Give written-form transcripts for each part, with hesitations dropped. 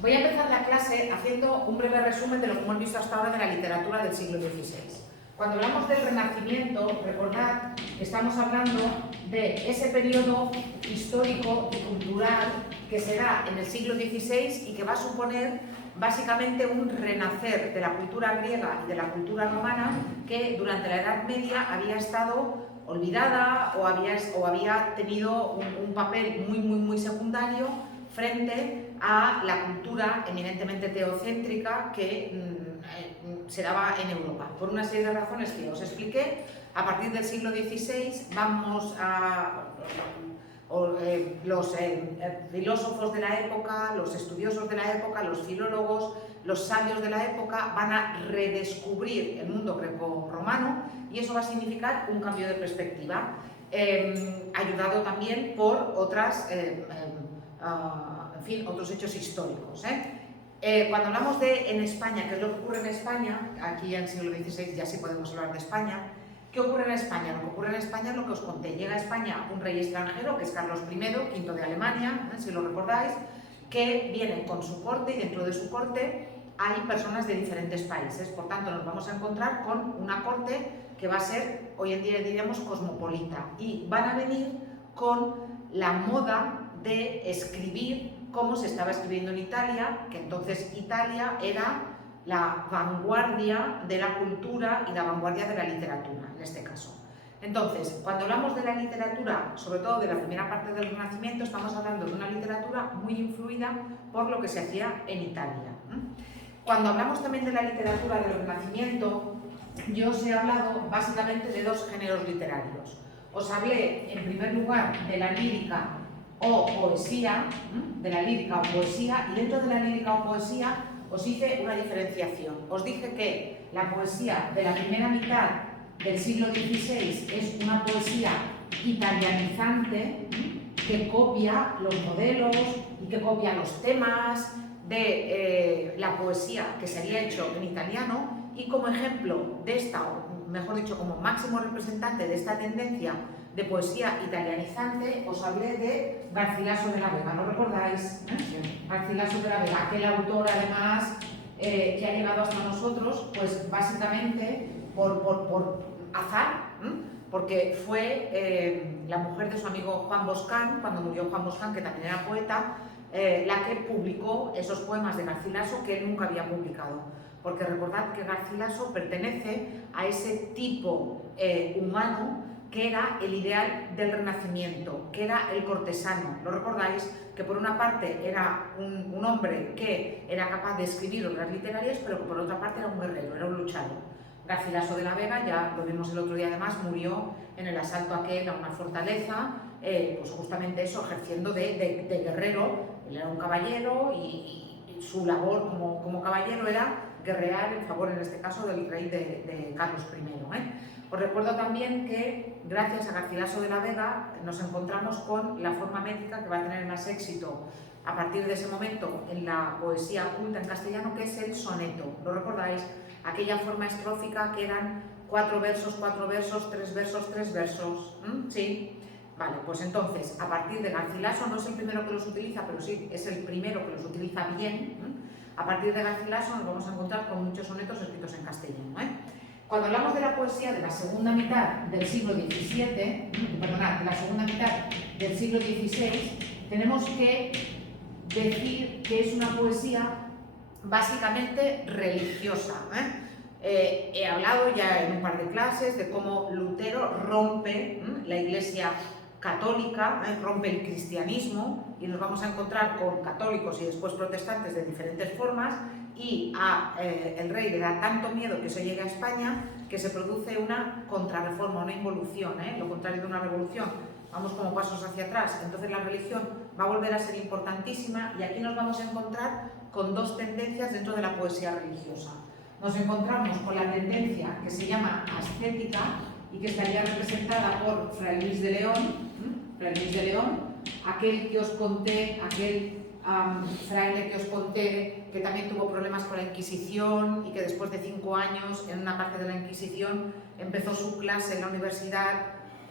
Voy a empezar la clase haciendo un breve resumen de lo que hemos visto hasta ahora de la literatura del siglo XVI. Cuando hablamos del Renacimiento, recordad que estamos hablando de ese periodo histórico y cultural que se da en el siglo XVI y que va a suponer básicamente un renacer de la cultura griega y de la cultura romana que durante la Edad Media había estado olvidada o había tenido un papel muy secundario frente a la cultura eminentemente teocéntrica que se daba en Europa. Por una serie de razones que os expliqué, a partir del siglo XVI vamos a... los filósofos de la época, los estudiosos de la época, los filólogos, los sabios de la época van a redescubrir el mundo greco-romano y eso va a significar un cambio de perspectiva, ayudado también por otras, otros hechos históricos. Cuando hablamos de en España, ¿qué es lo que ocurre en España? Aquí ya en el siglo XVI ya sí podemos hablar de España. ¿Qué ocurre en España? Lo que ocurre en España es lo que os conté. Llega a España un rey extranjero, que es Carlos I, V de Alemania, si lo recordáis, que viene con su corte y dentro de su corte hay personas de diferentes países. Por tanto, nos vamos a encontrar con una corte que va a ser, hoy en día diríamos, cosmopolita. Y van a venir con la moda de escribir como se estaba escribiendo en Italia, que entonces Italia era la vanguardia de la cultura y la vanguardia de la literatura, en este caso. Entonces, cuando hablamos de la literatura, sobre todo de la primera parte del Renacimiento, estamos hablando de una literatura muy influida por lo que se hacía en Italia. Cuando hablamos también de la literatura del Renacimiento, yo os he hablado básicamente de dos géneros literarios. Os hablé, en primer lugar, de la lírica o poesía, y dentro de la lírica o poesía os hice una diferenciación. Os dije que la poesía de la primera mitad del siglo XVI es una poesía italianizante que copia los modelos y que copia los temas de la poesía que se había hecho en italiano, y como ejemplo de esta, o mejor dicho, como máximo representante de esta tendencia de poesía italianizante, os hablé de Garcilaso de la Vega, ¿lo recordáis? Garcilaso de la Vega, aquel autor además que ha llegado hasta nosotros, pues básicamente por azar, porque fue la mujer de su amigo Juan Boscán, cuando murió Juan Boscán, que también era poeta, la que publicó esos poemas de Garcilaso que él nunca había publicado. Porque recordad que Garcilaso pertenece a ese tipo humano que era el ideal del Renacimiento, que era el cortesano. ¿Lo recordáis? Que por una parte era un hombre que era capaz de escribir obras literarias, pero que por otra parte era un guerrero, era un luchador. Garcilaso de la Vega, ya lo vimos el otro día además, murió en el asalto aquel a una fortaleza, pues justamente eso, ejerciendo de guerrero. Él era un caballero y su labor como caballero era guerrear en favor, en este caso, del rey de Carlos I. Os recuerdo también que gracias a Garcilaso de la Vega nos encontramos con la forma métrica que va a tener más éxito a partir de ese momento en la poesía culta en castellano, que es el soneto. ¿Lo recordáis? Aquella forma estrófica que eran 4 versos, 4 versos, 3 versos, 3 versos. ¿Sí? Vale, pues entonces, a partir de Garcilaso, no es el primero que los utiliza, pero sí, es el primero que los utiliza bien. A partir de Garcilaso nos vamos a encontrar con muchos sonetos escritos en castellano. Cuando hablamos de la poesía de la segunda mitad del siglo XVII, de la segunda mitad del siglo XVI, tenemos que decir que es una poesía básicamente religiosa. He hablado ya en un par de clases de cómo Lutero rompe la Iglesia católica, rompe el cristianismo, y nos vamos a encontrar con católicos y después protestantes de diferentes formas, y el rey le da tanto miedo que eso llegue a España que se produce una contrarreforma, una involución, lo contrario de una revolución. Vamos como pasos hacia atrás. Entonces la religión va a volver a ser importantísima, y aquí nos vamos a encontrar con dos tendencias dentro de la poesía religiosa. Nos encontramos con la tendencia que se llama ascética y que estaría representada por Fray Luis de León, aquel que os conté, aquel fraile que os conté, que también tuvo problemas con la Inquisición y que después de 5 años en una parte de la Inquisición empezó su clase en la universidad,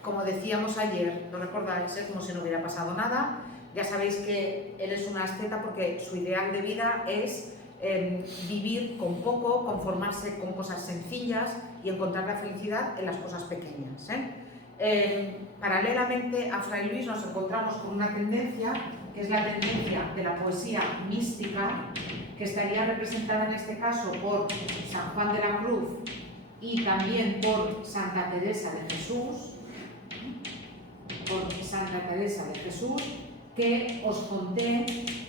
como decíamos ayer, ¿lo recordáis? Como si no hubiera pasado nada. Ya sabéis que él es un asceta porque su ideal de vida es vivir con poco, conformarse con cosas sencillas y encontrar la felicidad en las cosas pequeñas. Paralelamente a Fray Luis nos encontramos con una tendencia, que es la tendencia de la poesía mística, que estaría representada en este caso por San Juan de la Cruz y también por Santa Teresa de Jesús, que os conté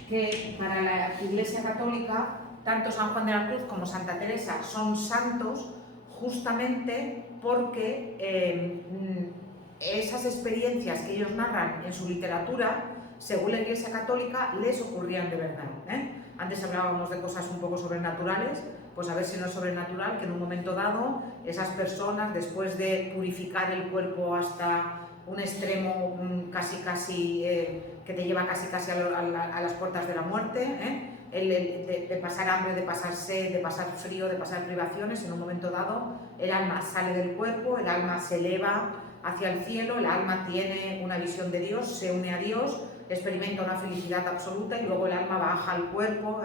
que para la Iglesia Católica tanto San Juan de la Cruz como Santa Teresa son santos justamente porque esas experiencias que ellos narran en su literatura, según la Iglesia Católica, les ocurrían de verdad. Antes hablábamos de cosas un poco sobrenaturales, pues a ver si no es sobrenatural que en un momento dado esas personas, después de purificar el cuerpo hasta un extremo casi que te lleva casi a las puertas de la muerte, de pasar hambre, de pasar sed, de pasar frío, de pasar privaciones, en un momento dado el alma sale del cuerpo, el alma se eleva hacia el cielo, el alma tiene una visión de Dios, se une a Dios, experimenta una felicidad absoluta y luego el alma baja al cuerpo,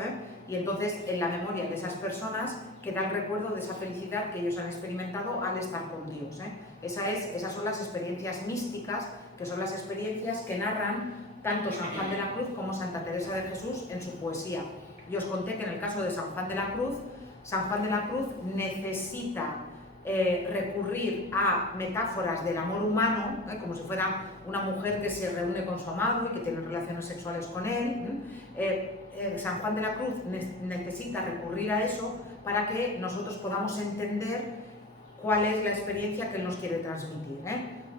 y entonces en la memoria de esas personas queda el recuerdo de esa felicidad que ellos han experimentado al estar con Dios. Esas son las experiencias místicas, que son las experiencias que narran tanto San Juan de la Cruz como Santa Teresa de Jesús en su poesía. Yo os conté que en el caso de San Juan de la Cruz necesita recurrir a metáforas del amor humano, como si fuera una mujer que se reúne con su amado y que tiene relaciones sexuales con él. San Juan de la Cruz necesita recurrir a eso para que nosotros podamos entender cuál es la experiencia que él nos quiere transmitir.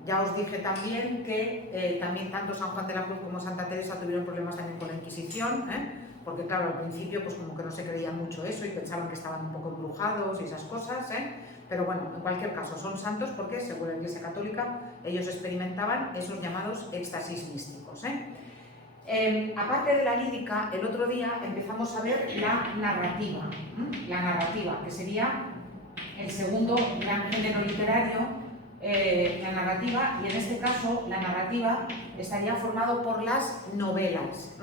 Ya os dije también que también tanto San Juan de la Cruz como Santa Teresa tuvieron problemas también con la Inquisición, porque claro, al principio pues como que no se creían mucho eso y pensaban que estaban un poco embrujados y esas cosas, pero bueno, en cualquier caso son santos porque, según la Iglesia Católica, ellos experimentaban esos llamados éxtasis místicos. Aparte de la lírica, el otro día empezamos a ver la narrativa, que sería el segundo gran género literario, la narrativa, y en este caso la narrativa estaría formado por las novelas.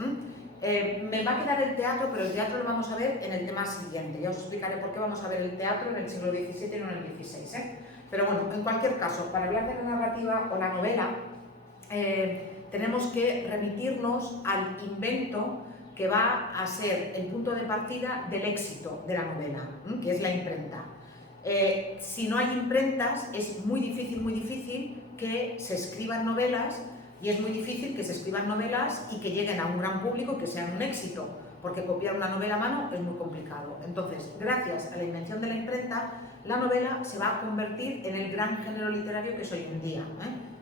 Me va a quedar el teatro, pero el teatro lo vamos a ver en el tema siguiente. Ya os explicaré por qué vamos a ver el teatro en el siglo XVII y no en el XVI. Pero bueno, en cualquier caso, para hablar de la narrativa o la novela, tenemos que remitirnos al invento que va a ser el punto de partida del éxito de la novela, que es la imprenta. Si no hay imprentas, es muy difícil que se escriban novelas, y es muy difícil que se escriban novelas y que lleguen a un gran público, que sean un éxito, porque copiar una novela a mano es muy complicado. Entonces, gracias a la invención de la imprenta, la novela se va a convertir en el gran género literario que es hoy en día.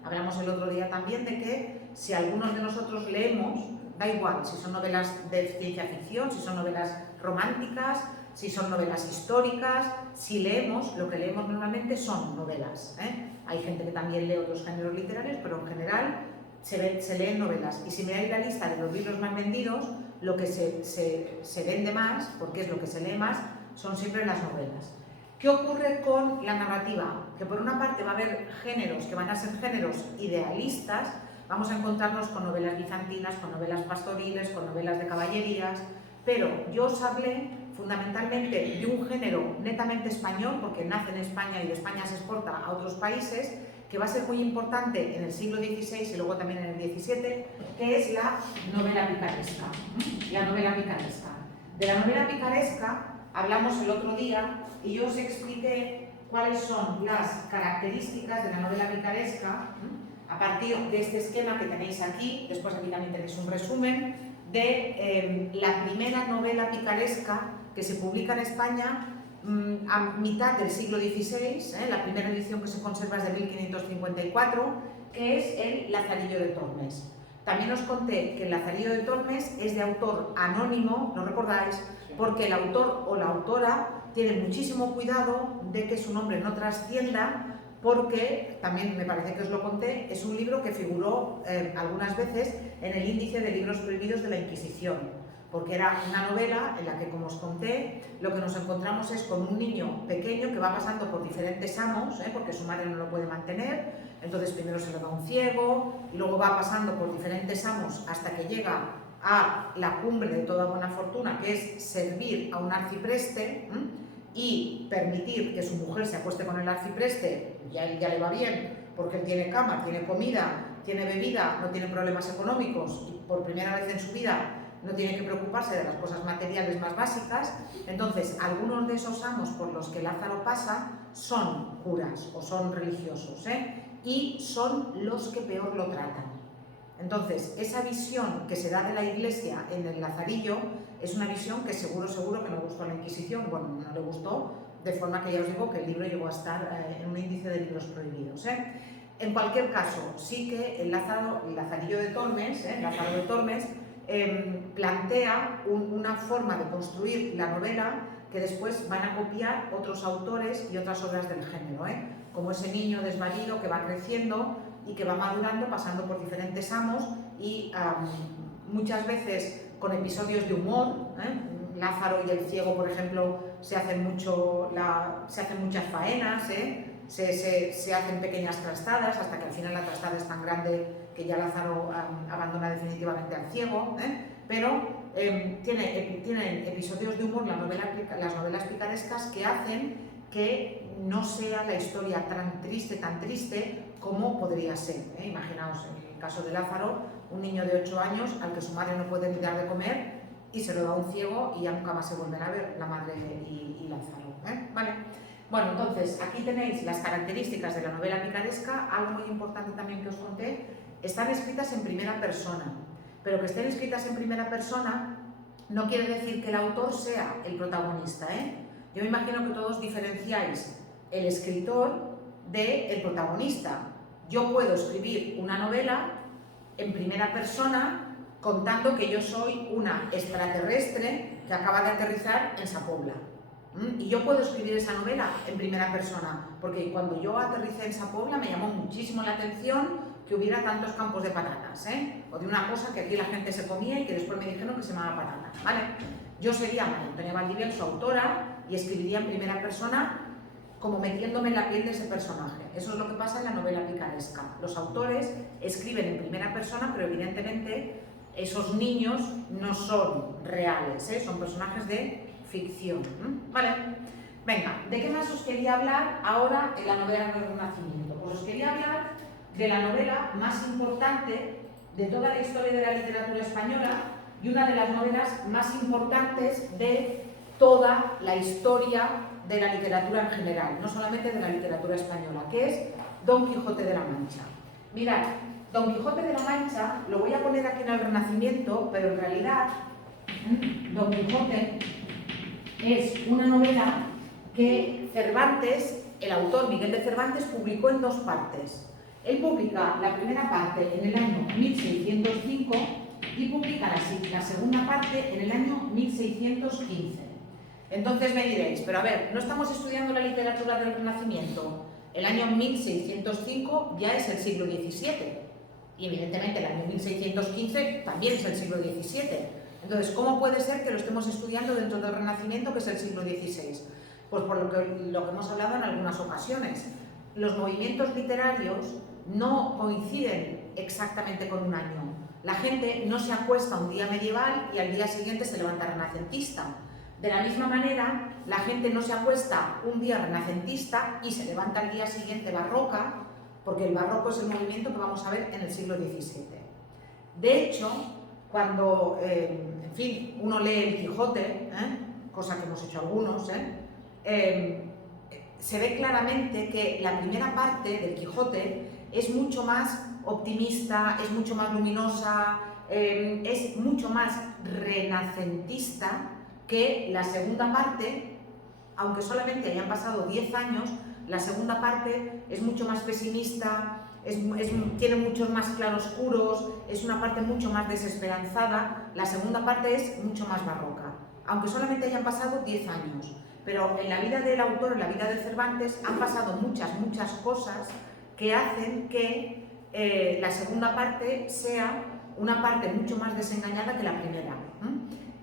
Hablamos el otro día también de que si algunos de nosotros leemos, da igual si son novelas de ciencia ficción, si son novelas románticas, si son novelas históricas, si leemos, lo que leemos normalmente son novelas. Hay gente que también lee otros géneros literarios, pero en general se leen novelas. Y si miráis la lista de los libros más vendidos, lo que se vende más, porque es lo que se lee más, son siempre las novelas. ¿Qué ocurre con la narrativa? Que por una parte va a haber géneros que van a ser géneros idealistas, vamos a encontrarnos con novelas bizantinas, con novelas pastoriles, con novelas de caballerías, pero yo os hablé fundamentalmente de un género netamente español, porque nace en España y de España se exporta a otros países, que va a ser muy importante en el siglo XVI y luego también en el XVII, que es la novela picaresca. La novela picaresca. De la novela picaresca hablamos el otro día y yo os expliqué cuáles son las características de la novela picaresca a partir de este esquema que tenéis aquí. Después aquí también tenéis un resumen de la primera novela picaresca que se publica en España a mitad del siglo XVI, la primera edición que se conserva es de 1554, que es el Lazarillo de Tormes. También os conté que el Lazarillo de Tormes es de autor anónimo, ¿lo recordáis? Porque el autor o la autora tiene muchísimo cuidado de que su nombre no trascienda, porque, también me parece que os lo conté, es un libro que figuró algunas veces en el índice de libros prohibidos de la Inquisición, porque era una novela en la que, como os conté, lo que nos encontramos es con un niño pequeño que va pasando por diferentes amos, porque su madre no lo puede mantener, Entonces primero se lo da un ciego, y luego va pasando por diferentes amos hasta que llega a la cumbre de toda buena fortuna, que es servir a un arcipreste y permitir que su mujer se acueste con el arcipreste. Ya él ya le va bien, porque él tiene cama, tiene comida, tiene bebida, no tiene problemas económicos y por primera vez en su vida no tiene que preocuparse de las cosas materiales más básicas. Entonces, algunos de esos amos por los que Lázaro pasa son curas o son religiosos, y son los que peor lo tratan. Entonces, esa visión que se da de la Iglesia en el Lazarillo es una visión que seguro que no gustó a la Inquisición. Bueno, no le gustó, de forma que ya os digo que el libro llegó a estar en un índice de libros prohibidos. En cualquier caso, sí que el Lazarillo de Tormes, Lázaro de Tormes, plantea una forma de construir la novela que después van a copiar otros autores y otras obras del género, como ese niño desvalido que va creciendo y que va madurando, pasando por diferentes amos y muchas veces con episodios de humor. Lázaro y el ciego, por ejemplo, se hacen muchas faenas, se hacen pequeñas trastadas, hasta que al final la trastada es tan grande que ya Lázaro abandona definitivamente al ciego, pero tienen episodios de humor las novelas picarescas que hacen que no sea la historia tan triste como podría ser. Imaginaos, en el caso de Lázaro, un niño de 8 años al que su madre no puede ni dar de comer y se lo da un ciego y ya nunca más se vuelven a ver la madre y Lázaro. ¿Vale? Bueno, entonces aquí tenéis las características de la novela picaresca. Algo muy importante también que os conté: están escritas en primera persona, pero que estén escritas en primera persona no quiere decir que el autor sea el protagonista. Yo me imagino que todos diferenciáis el escritor del protagonista. Yo puedo escribir una novela en primera persona contando que yo soy una extraterrestre que acaba de aterrizar en Sapobla. Y yo puedo escribir esa novela en primera persona, porque cuando yo aterricé en Sapobla me llamó muchísimo la atención que hubiera tantos campos de patatas, o de una cosa que aquí la gente se comía y que después me dijeron que se llamaba patata, ¿vale? Yo sería María Antonia Valdivia, su autora, y escribiría en primera persona como metiéndome en la piel de ese personaje. Eso es lo que pasa en la novela picaresca. Los autores escriben en primera persona, pero evidentemente esos niños no son reales, son personajes de ficción. Vale, venga, ¿de qué más os quería hablar ahora en la novela del Renacimiento? Pues os quería hablar de la novela más importante de toda la historia de la literatura española y una de las novelas más importantes de toda la historia de la literatura en general, no solamente de la literatura española, que es Don Quijote de la Mancha. Mirad, Don Quijote de la Mancha lo voy a poner aquí en el Renacimiento, pero en realidad Don Quijote es una novela que Cervantes, el autor Miguel de Cervantes, publicó en 2 partes. Él publica la primera parte en el año 1605 y publica la segunda parte en el año 1615. Entonces me diréis, pero a ver, ¿no estamos estudiando la literatura del Renacimiento? El año 1605 ya es el siglo XVII y evidentemente el año 1615 también es el siglo XVII. Entonces, ¿cómo puede ser que lo estemos estudiando dentro del Renacimiento, que es el siglo XVI? Pues por lo que hemos hablado en algunas ocasiones. Los movimientos literarios no coinciden exactamente con un año. La gente no se acuesta un día medieval y al día siguiente se levanta renacentista. De la misma manera, la gente no se acuesta un día renacentista y se levanta al día siguiente barroca, porque el barroco es el movimiento que vamos a ver en el siglo XVII. De hecho, cuando, en fin, uno lee el Quijote, cosa que hemos hecho algunos, se ve claramente que la primera parte del Quijote es mucho más optimista, es mucho más luminosa, es mucho más renacentista que la segunda parte. Aunque solamente hayan pasado 10 años, la segunda parte es mucho más pesimista, tiene muchos más claroscuros, es una parte mucho más desesperanzada. La segunda parte es mucho más barroca, aunque solamente hayan pasado 10 años. Pero en la vida del autor, en la vida de Cervantes, han pasado muchas cosas que hacen que la segunda parte sea una parte mucho más desengañada que la primera.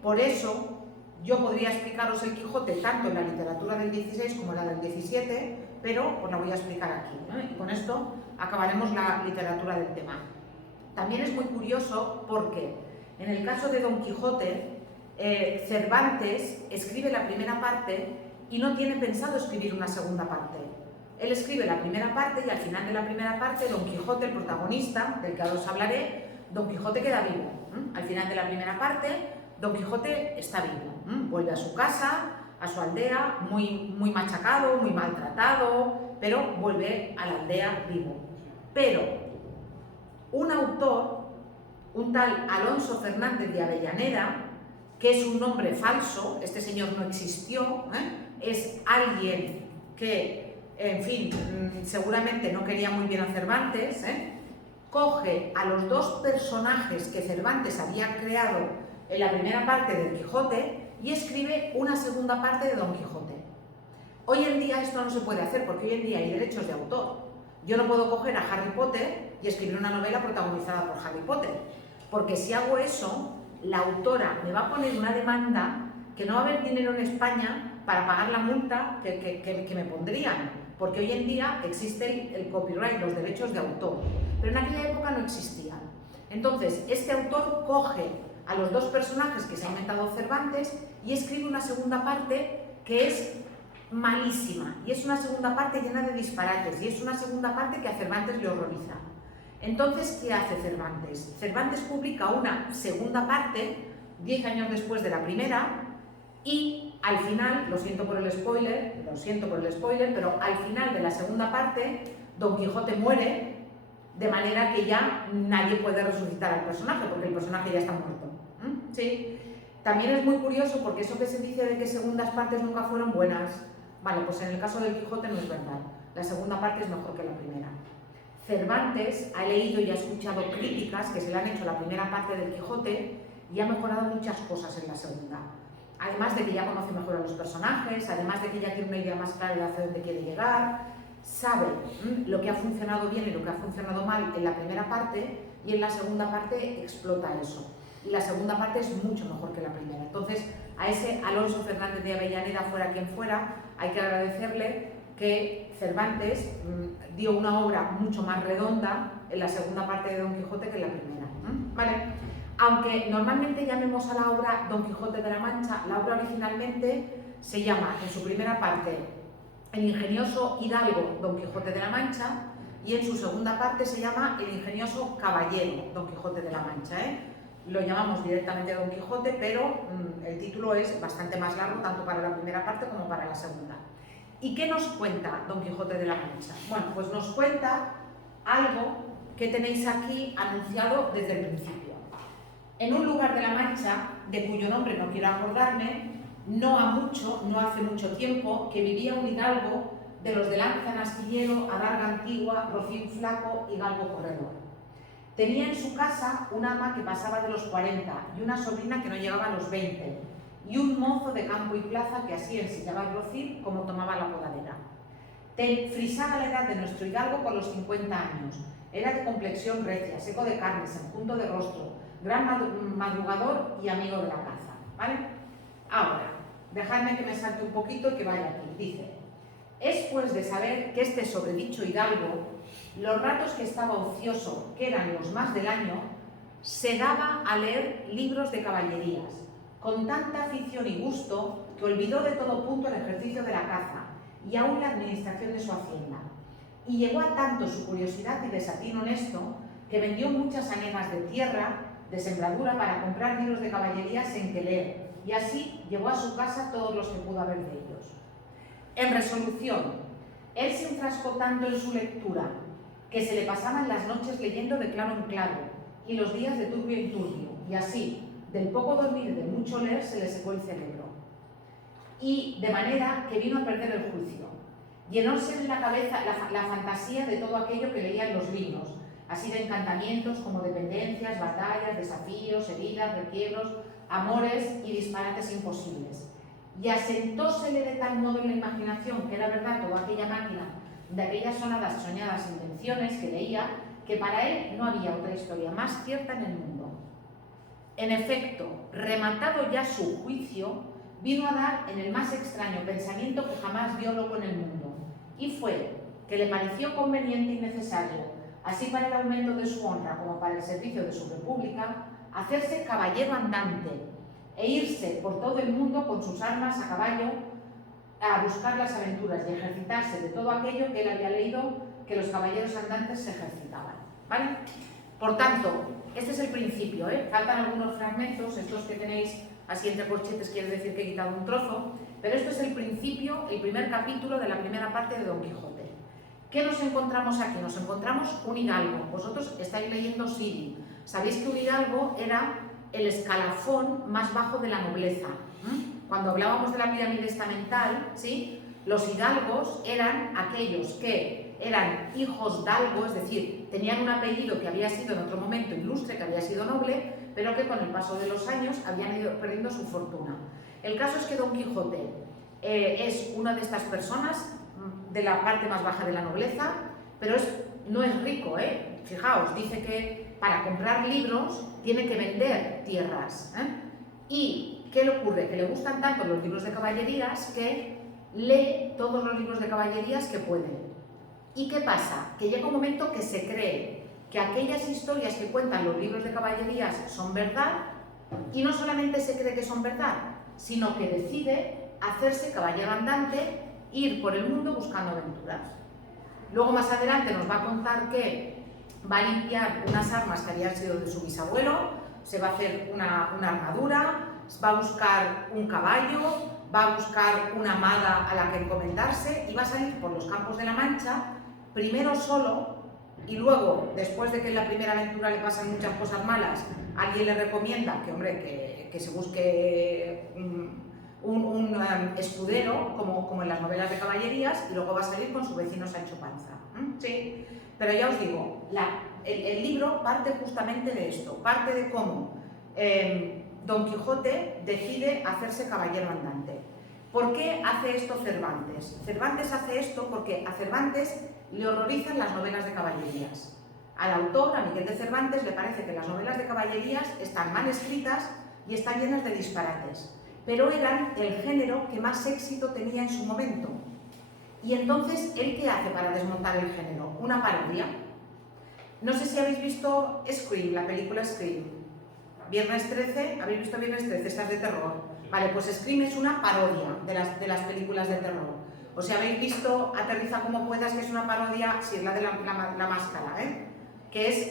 Por eso, yo podría explicaros el Quijote tanto en la literatura del XVI como en la del XVII, pero os la voy a explicar aquí, y con esto acabaremos la literatura del tema. También es muy curioso porque en el caso de Don Quijote, Cervantes escribe la primera parte y no tiene pensado escribir una segunda parte. Él escribe la primera parte y al final de la primera parte Don Quijote, el protagonista, del que ahora os hablaré, Don Quijote queda vivo. Al final de la primera parte, Don Quijote está vivo. Vuelve a su casa, a su aldea, muy machacado, muy maltratado, pero vuelve a la aldea vivo. Pero un autor, un tal Alonso Fernández de Avellaneda, que es un nombre falso, este señor no existió, es alguien que, en fin, seguramente no quería muy bien a Cervantes, coge a los dos personajes que Cervantes había creado en la primera parte del Quijote y escribe una segunda parte de Don Quijote. Hoy en día esto no se puede hacer porque hoy en día hay derechos de autor. Yo no puedo coger a Harry Potter y escribir una novela protagonizada por Harry Potter, porque si hago eso, la autora me va a poner una demanda que no va a haber dinero en España para pagar la multa que me pondrían, porque hoy en día existe el copyright, los derechos de autor, pero en aquella época no existían. Entonces, este autor coge a los dos personajes que se ha inventado Cervantes y escribe una segunda parte que es malísima, y es una segunda parte llena de disparates, y es una segunda parte que a Cervantes le horroriza. Entonces, ¿qué hace Cervantes? Cervantes publica una segunda parte 10 años después de la primera y al final, lo siento por el spoiler, pero al final de la segunda parte Don Quijote muere, de manera que ya nadie puede resucitar al personaje porque el personaje ya está muerto. ¿Sí? También es muy curioso porque eso que se dice de que segundas partes nunca fueron buenas, vale, pues en el caso del Quijote no es verdad, la segunda parte es mejor que la primera. Cervantes ha leído y ha escuchado críticas que se le han hecho a la primera parte del Quijote y ha mejorado muchas cosas en la segunda. Además de que ya conoce mejor a los personajes, además de que ya tiene una idea más clara de hacia dónde quiere llegar, sabe lo que ha funcionado bien y lo que ha funcionado mal en la primera parte y en la segunda parte explota eso. Y la segunda parte es mucho mejor que la primera. Entonces, a ese Alonso Fernández de Avellaneda, fuera quien fuera, hay que agradecerle que Cervantes dio una obra mucho más redonda en la segunda parte de Don Quijote que en la primera. ¿Vale? Aunque normalmente llamemos a la obra Don Quijote de la Mancha, la obra originalmente se llama, en su primera parte, El ingenioso hidalgo Don Quijote de la Mancha, y en su segunda parte se llama El ingenioso caballero Don Quijote de la Mancha. Lo llamamos directamente Don Quijote, pero el título es bastante más largo, tanto para la primera parte como para la segunda. ¿Y qué nos cuenta Don Quijote de la Mancha? Bueno, pues nos cuenta algo que tenéis aquí anunciado desde el principio. En un lugar de la Mancha, de cuyo nombre no quiero acordarme, no hace mucho tiempo, que vivía un hidalgo de los de lanza en astillero, adarga antigua, rocín flaco y galgo corredor. Tenía en su casa una ama que pasaba de los 40 y una sobrina que no llegaba a los 20, y un mozo de campo y plaza que así ensillaba el rocín como tomaba la podadera. Frisaba la edad de nuestro hidalgo con los 50 años. Era de complexión recia, seco de carnes, enjunto de rostro, gran madrugador y amigo de la caza. ¿Vale? Ahora, dejadme que me salte un poquito y que vaya aquí. Dice: es pues de saber que este sobredicho hidalgo, los ratos que estaba ocioso, que eran los más del año, se daba a leer libros de caballerías, con tanta afición y gusto que olvidó de todo punto el ejercicio de la caza y aún la administración de su hacienda. Y llegó a tanto su curiosidad y desatín honesto que vendió muchas hanegas de tierra, de sembradura, para comprar libros de caballerías en que leer, y así llevó a su casa todos los que pudo haber de ellos. En resolución, él se enfrascó tanto en su lectura que se le pasaban las noches leyendo de claro en claro y los días de turbio en turbio, y así, del poco dormir y del mucho leer, se le secó el cerebro. Y de manera que vino a perder el juicio. Llenóse en la cabeza la fantasía de todo aquello que leían los libros, así de encantamientos como dependencias, batallas, desafíos, heridas, requiebros, amores y disparates imposibles. Y asentósele de tal modo en la imaginación que era verdad toda aquella máquina de aquellas soñadas invenciones que leía, que para él no había otra historia más cierta en el mundo. En efecto, rematado ya su juicio, vino a dar en el más extraño pensamiento que jamás vio loco en el mundo, y fue que le pareció conveniente y necesario, así para el aumento de su honra como para el servicio de su república, hacerse caballero andante e irse por todo el mundo con sus armas a caballo a buscar las aventuras y ejercitarse de todo aquello que él había leído que los caballeros andantes se ejercitaban, ¿vale? Por tanto, este es el principio, ¿eh? Faltan algunos fragmentos, estos que tenéis así entre corchetes quiere decir que he quitado un trozo, pero esto es el principio, el primer capítulo de la primera parte de Don Quijote. ¿Qué nos encontramos aquí? Nos encontramos un hidalgo. Vosotros estáis leyendo Siri. Sabéis que un hidalgo era el escalafón más bajo de la nobleza. Cuando hablábamos de la pirámide estamental, ¿sí? Los hidalgos eran aquellos que eran hijos dalgo, es decir, tenían un apellido que había sido en otro momento ilustre, que había sido noble, pero que con el paso de los años habían ido perdiendo su fortuna. El caso es que Don Quijote es una de estas personas de la parte más baja de la nobleza, pero no es rico, ¿eh? Fijaos, dice que para comprar libros tiene que vender tierras, ¿eh? ¿Y qué le ocurre? Que le gustan tanto los libros de caballerías que lee todos los libros de caballerías que puede. ¿Y qué pasa? Que llega un momento que se cree que aquellas historias que cuentan los libros de caballerías son verdad, y no solamente se cree que son verdad, sino que decide hacerse caballero andante, ir por el mundo buscando aventuras. Luego más adelante nos va a contar que va a limpiar unas armas que habían sido de su bisabuelo, se va a hacer una armadura, va a buscar un caballo, va a buscar una amada a la que encomendarse y va a salir por los campos de la Mancha, primero solo, y luego, después de que en la primera aventura le pasan muchas cosas malas, alguien le recomienda que, hombre, que se busque un escudero, como en las novelas de caballerías, y luego va a salir con su vecino Sancho Panza. Sí, pero ya os digo, el libro parte justamente de esto, parte de cómo Don Quijote decide hacerse caballero andante. ¿Por qué hace esto Cervantes? Cervantes hace esto porque a Cervantes le horrorizan las novelas de caballerías. Al autor, a Miguel de Cervantes, le parece que las novelas de caballerías están mal escritas y están llenas de disparates, pero eran el género que más éxito tenía en su momento. Y entonces, ¿él qué hace para desmontar el género? Una parodia. No sé si habéis visto Scream, la película Scream. Viernes 13, ¿habéis visto Viernes 13? Estas de terror. Vale, pues Scream es una parodia de las películas de terror. O sea, habéis visto Aterriza como puedas, que es una parodia, sí, es la de la máscara, ¿eh?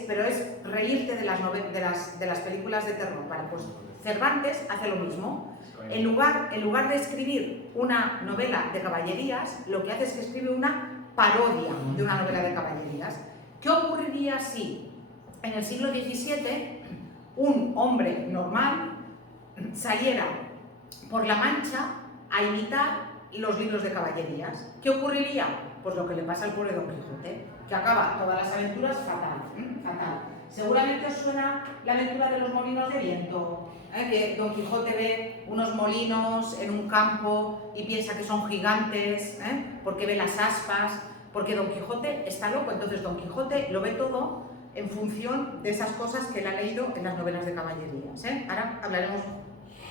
Pero es reírte de las películas de terror. Vale, pues Cervantes hace lo mismo. En lugar de escribir una novela de caballerías, lo que hace es que escribe una parodia de una novela de caballerías. ¿Qué ocurriría si en el siglo XVII un hombre normal saliera por la Mancha a imitar los libros de caballerías? ¿Qué ocurriría? Pues lo que le pasa al pobre Don Quijote, que acaba todas las aventuras fatal, fatal. Seguramente os suena la aventura de los molinos de viento, que Don Quijote ve unos molinos en un campo y piensa que son gigantes, porque ve las aspas, porque Don Quijote está loco. Entonces Don Quijote lo ve todo en función de esas cosas que él ha leído en las novelas de caballerías. Ahora hablaremos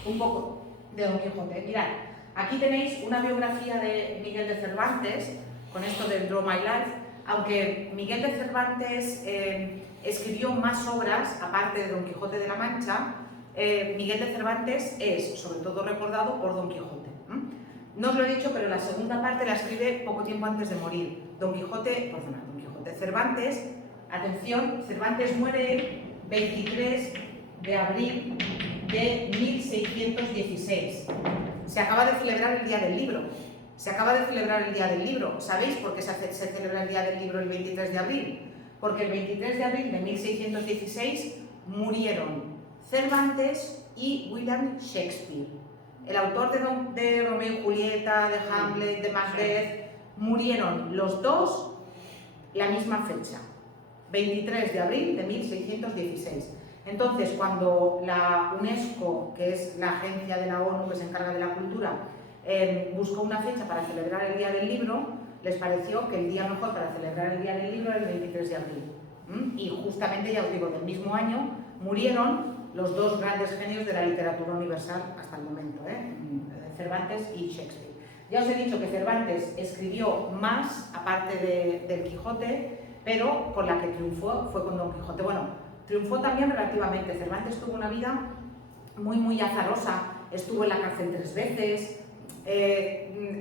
un poco de Don Quijote. Mirad, aquí tenéis una biografía de Miguel de Cervantes, con esto del Draw My Life, aunque Miguel de Cervantes escribió más obras, aparte de Don Quijote de la Mancha. Miguel de Cervantes es sobre todo recordado por Don Quijote. No os lo he dicho, pero la segunda parte la escribe poco tiempo antes de morir. Don Quijote. Cervantes, atención, Cervantes muere el 23 de abril de 1616. Se acaba de celebrar el Día del Libro. ¿Sabéis por qué se celebra el Día del Libro el 23 de abril? Porque el 23 de abril de 1616 murieron Cervantes y William Shakespeare. El autor de Romeo y Julieta, de Hamlet, de Macbeth, murieron los dos la misma fecha, 23 de abril de 1616. Entonces, cuando la UNESCO, que es la agencia de la ONU que se encarga de la cultura, buscó una fecha para celebrar el Día del Libro, les pareció que el día mejor para celebrar el Día del Libro era el 23 de abril. Y justamente, ya os digo, del mismo año murieron los dos grandes genios de la literatura universal hasta el momento, Cervantes y Shakespeare. Ya os he dicho que Cervantes escribió más, aparte del Quijote, pero con la que triunfó fue con Don Quijote. Bueno, triunfó también relativamente. Cervantes tuvo una vida muy azarosa, estuvo en la cárcel 3 veces,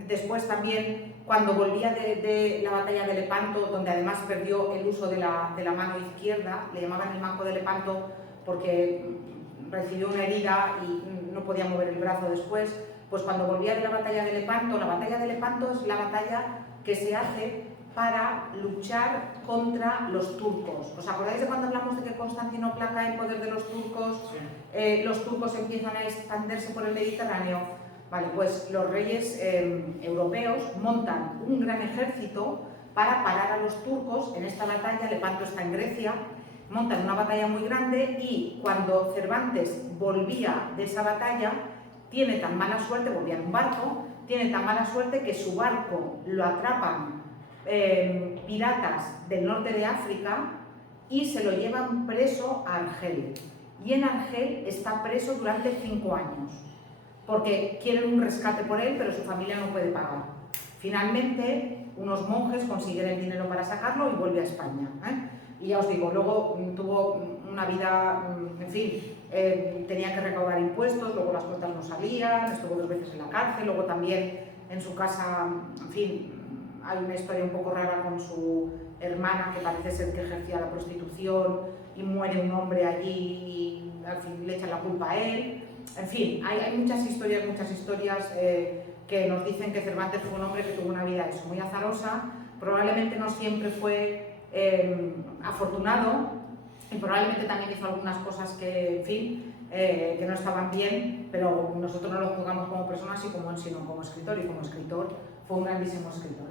después también cuando volvía de la batalla de Lepanto, donde además perdió el uso de la mano izquierda, le llamaban el manco de Lepanto porque recibió una herida y no podía mover el brazo después. Pues cuando volvía de la batalla de Lepanto es la batalla que se hace para luchar contra los turcos. ¿Os acordáis de cuando hablamos de que Constantinopla cae en poder de los turcos? Sí. Los turcos empiezan a expandirse por el Mediterráneo. Vale, pues los reyes europeos montan un gran ejército para parar a los turcos en esta batalla. Lepanto está en Grecia. Montan una batalla muy grande y cuando Cervantes volvía de esa batalla, tiene tan mala suerte, volvía en un barco, tiene tan mala suerte que su barco lo atrapan piratas del norte de África y se lo llevan preso a Argel. Y en Argel está preso durante 5 años, porque quieren un rescate por él, pero su familia no puede pagar. Finalmente, unos monjes consiguen el dinero para sacarlo y vuelve a España. Y ya os digo, luego tuvo una vida, en fin, tenía que recaudar impuestos, luego las cuentas no salían, estuvo 2 veces en la cárcel, luego también en su casa, en fin, hay una historia un poco rara con su hermana que parece ser que ejercía la prostitución y muere un hombre allí y al fin le echan la culpa a él. En fin, hay muchas historias que nos dicen que Cervantes fue un hombre que tuvo una vida muy azarosa, probablemente no siempre fue afortunado y probablemente también hizo algunas cosas que, en fin, que no estaban bien, pero nosotros no lo juzgamos como persona sino como escritor, y como escritor fue un grandísimo escritor.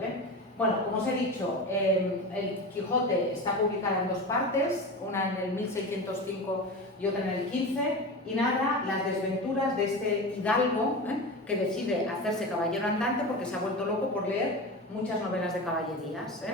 Bueno, como os he dicho, el Quijote está publicada en 2 partes, una en el 1605 y otra en el 15, y narra las desventuras de este hidalgo que decide hacerse caballero andante porque se ha vuelto loco por leer muchas novelas de caballerías.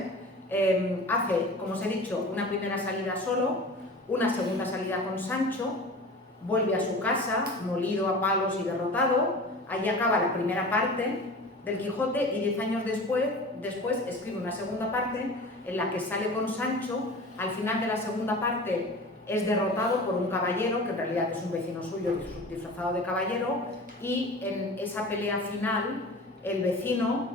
Hace, como os he dicho, una primera salida solo, una segunda salida con Sancho, vuelve a su casa, molido a palos y derrotado. Allí acaba la primera parte del Quijote y 10 años después escribe una segunda parte en la que sale con Sancho. Al final de la segunda parte es derrotado por un caballero, que en realidad es un vecino suyo disfrazado de caballero, y en esa pelea final el vecino,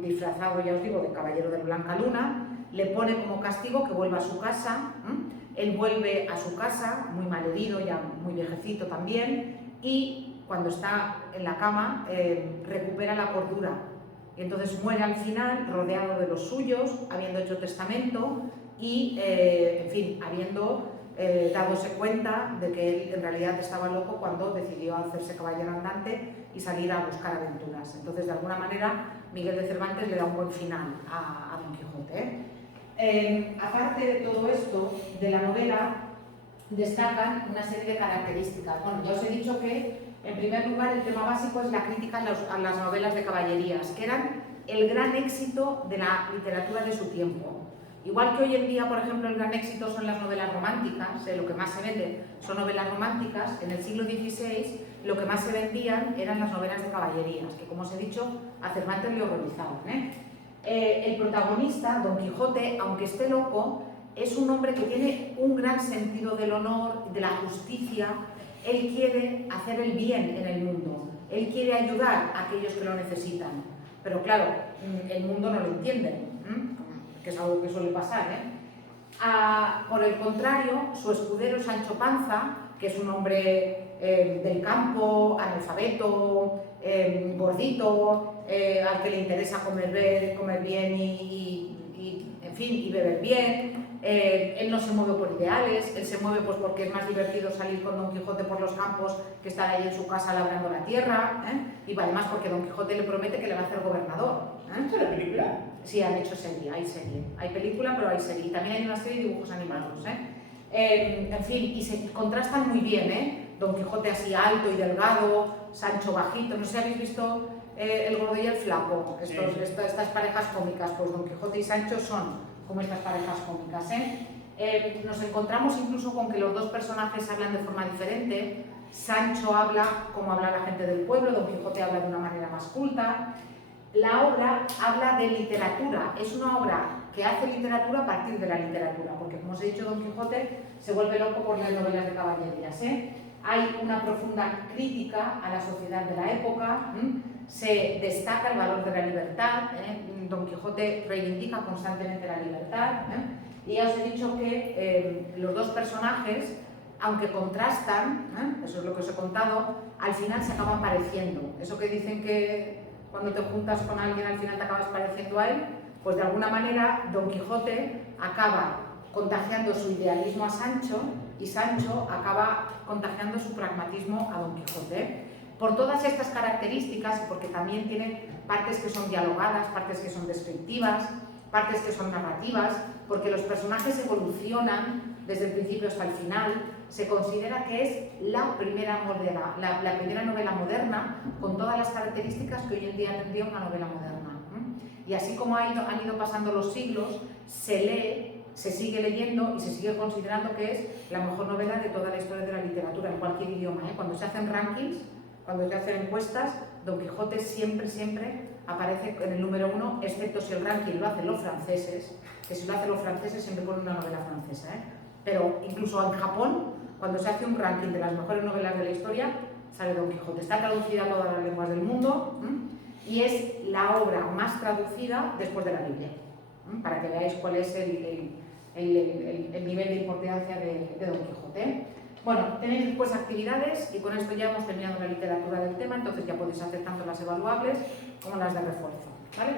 disfrazado, ya os digo, de caballero de Blanca Luna, le pone como castigo que vuelva a su casa. Él vuelve a su casa, muy malherido, ya muy viejecito también, y cuando está en la cama recupera la cordura. Y entonces muere al final, rodeado de los suyos, habiendo hecho testamento y, en fin, habiendo dándose cuenta de que él en realidad estaba loco cuando decidió hacerse caballero andante y salir a buscar aventuras. Entonces, de alguna manera, Miguel de Cervantes le da un buen final a Don Quijote. Aparte de todo esto, de la novela destacan una serie de características. Bueno, ya os he dicho que, en primer lugar, el tema básico es la crítica a las novelas de caballerías, que eran el gran éxito de la literatura de su tiempo. Igual que hoy en día, por ejemplo, el gran éxito son las novelas románticas, lo que más se vende son novelas románticas. En el siglo XVI lo que más se vendían eran las novelas de caballerías, que, como os he dicho, a Cervantes le horrorizaban. El protagonista, Don Quijote, aunque esté loco, es un hombre que tiene un gran sentido del honor, de la justicia. Él quiere hacer el bien en el mundo, él quiere ayudar a aquellos que lo necesitan, pero claro, el mundo no lo entiende, que es algo que suele pasar. Por el contrario, su escudero Sancho Panza, que es un hombre del campo, analfabeto, gordito, al que le interesa comer bien y, en fin, y beber bien. Él no se mueve por ideales, él se mueve pues porque es más divertido salir con Don Quijote por los campos que estar ahí en su casa labrando la tierra, y además porque Don Quijote le promete que le va a hacer gobernador. ¿Es una película? Sí, han hecho serie. Hay película, pero hay serie. Y también hay una serie de dibujos animados. En fin, y se contrastan muy bien, Don Quijote así alto y delgado, Sancho bajito. No sé si habéis visto El Gordo y el Flaco, estas parejas cómicas. Pues Don Quijote y Sancho son como estas parejas cómicas. Nos encontramos incluso con que los dos personajes hablan de forma diferente. Sancho habla como habla la gente del pueblo, Don Quijote habla de una manera más culta. la obra habla de literatura, es una obra que hace literatura a partir de la literatura, porque como os he dicho, Don Quijote se vuelve loco por leer novelas de caballerías, ¿eh? Hay una profunda crítica a la sociedad de la época, se destaca el valor de la libertad, Don Quijote reivindica constantemente la libertad, y ya os he dicho que los dos personajes, aunque contrastan, eso es lo que os he contado, al final se acaban pareciendo. Eso que dicen que cuando te juntas con alguien al final te acabas pareciendo a él, pues de alguna manera Don Quijote acaba contagiando su idealismo a Sancho y Sancho acaba contagiando su pragmatismo a Don Quijote. Por todas estas características, porque también tiene partes que son dialogadas, partes que son descriptivas, partes que son narrativas, porque los personajes evolucionan desde el principio hasta el final, se considera que es la primera novela moderna con todas las características que hoy en día tendría una novela moderna. Y así como han ido pasando los siglos, se lee, se sigue leyendo y se sigue considerando que es la mejor novela de toda la historia de la literatura, en cualquier idioma. Cuando se hacen rankings, cuando se hacen encuestas, Don Quijote siempre aparece en el número 1, excepto si el ranking lo hacen los franceses, que si lo hacen los franceses siempre ponen una novela francesa. Pero incluso en Japón, cuando se hace un ranking de las mejores novelas de la historia, sale Don Quijote. Está traducida a todas las lenguas del mundo y es la obra más traducida después de la Biblia, para que veáis cuál es el nivel de importancia de Don Quijote. Bueno, tenéis después actividades y con esto ya hemos terminado la literatura del tema, entonces ya podéis hacer tanto las evaluables como las de refuerzo, ¿vale?